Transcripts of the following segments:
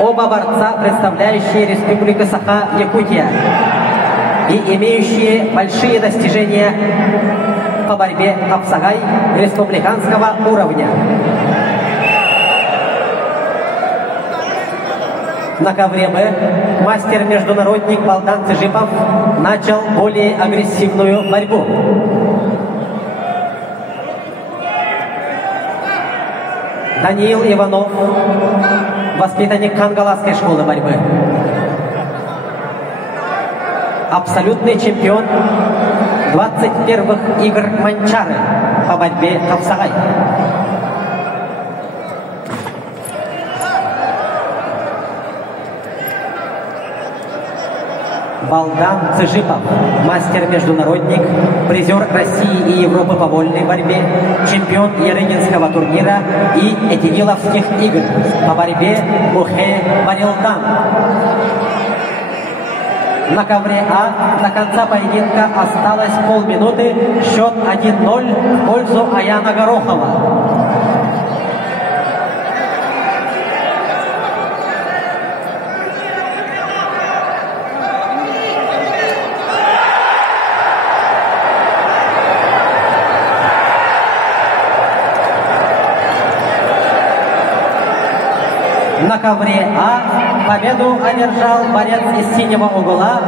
Оба борца, представляющие Республику Саха-Якутия и имеющие большие достижения по борьбе хапсагай республиканского уровня. На ковре Б мастер-международник Балдан Цыжипов начал более агрессивную борьбу. Даниил Иванов, воспитанник Кангаласской школы борьбы. Абсолютный чемпион 21-х игр Манчары по борьбе хапсагай. Балдан Цыжипов, мастер-международник, призер России и Европы по вольной борьбе, чемпион Ярыгинского турнира и Этиниловских игр по борьбе Ухэ-Барилдан. На ковре А до конца поединка осталось полминуты, счет 1-0 в пользу Аяна Горохова. На ковре А победу одержал борец из синего угла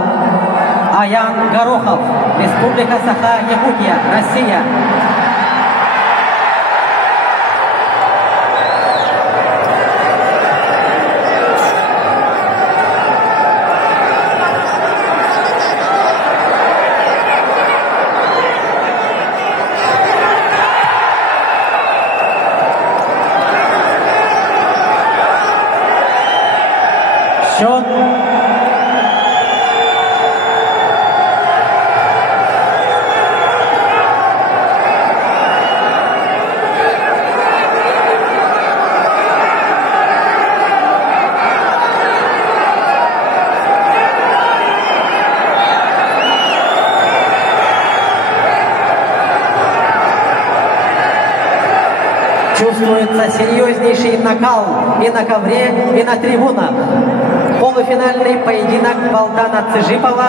Аян Горохов, Республика Саха-Якутия, Россия. Счет чувствуется серьезнейший накал и на ковре, и на трибунах. Полуфинальный поединок Балдана Цыжипова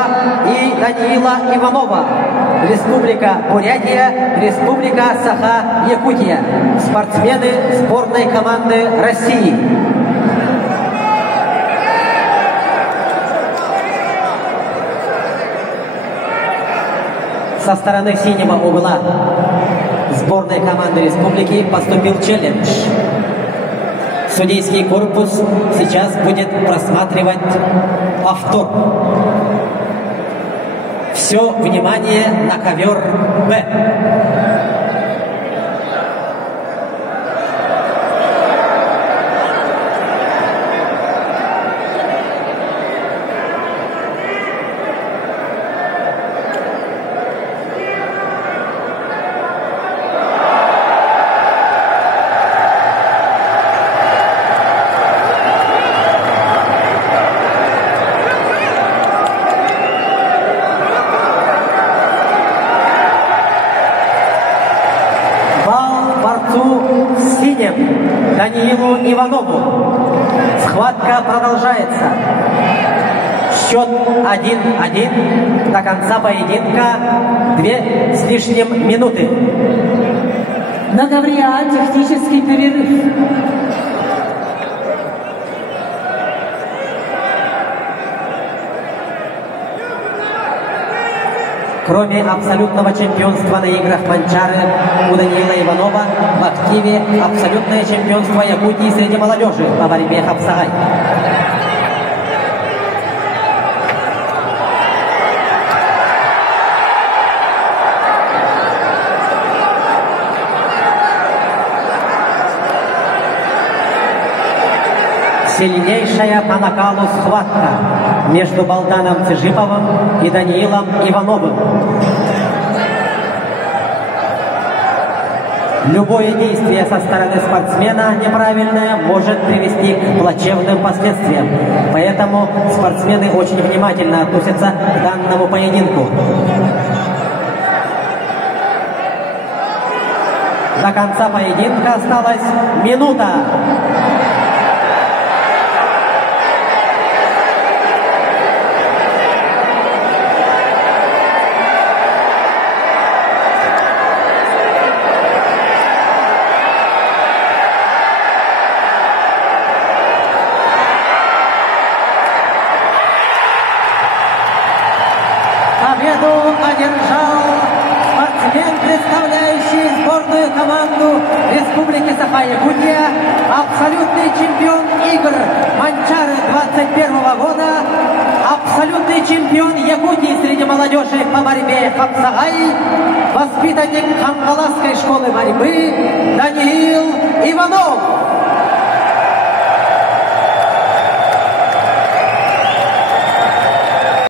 и Даниила Иванова. Республика Бурятия, Республика Саха-Якутия. Спортсмены сборной команды России. Со стороны синего угла сборной команды республики поступил челлендж. Судейский корпус сейчас будет просматривать повтор. Все внимание на ковер Б. Даниилу Иванову. Схватка продолжается. Счет 1-1. До конца поединка 2 с лишним минуты. На ковре А технический перерыв. Кроме абсолютного чемпионства на играх Манчары у Даниила Иванова в активе абсолютное чемпионство Якутии среди молодежи по борьбе хапсагай. Сильнейшая по накалу схватка между Балданом Цыжиповым и Даниилом Ивановым. Любое действие со стороны спортсмена неправильное может привести к плачевным последствиям. Поэтому спортсмены очень внимательно относятся к данному поединку. До конца поединка осталась минута. команду Республики Саха-Якутия, абсолютный чемпион игр Манчары 21 года, абсолютный чемпион Якутии среди молодежи по борьбе Хапсагай, воспитанник Хамгаласской школы борьбы Даниил Иванов.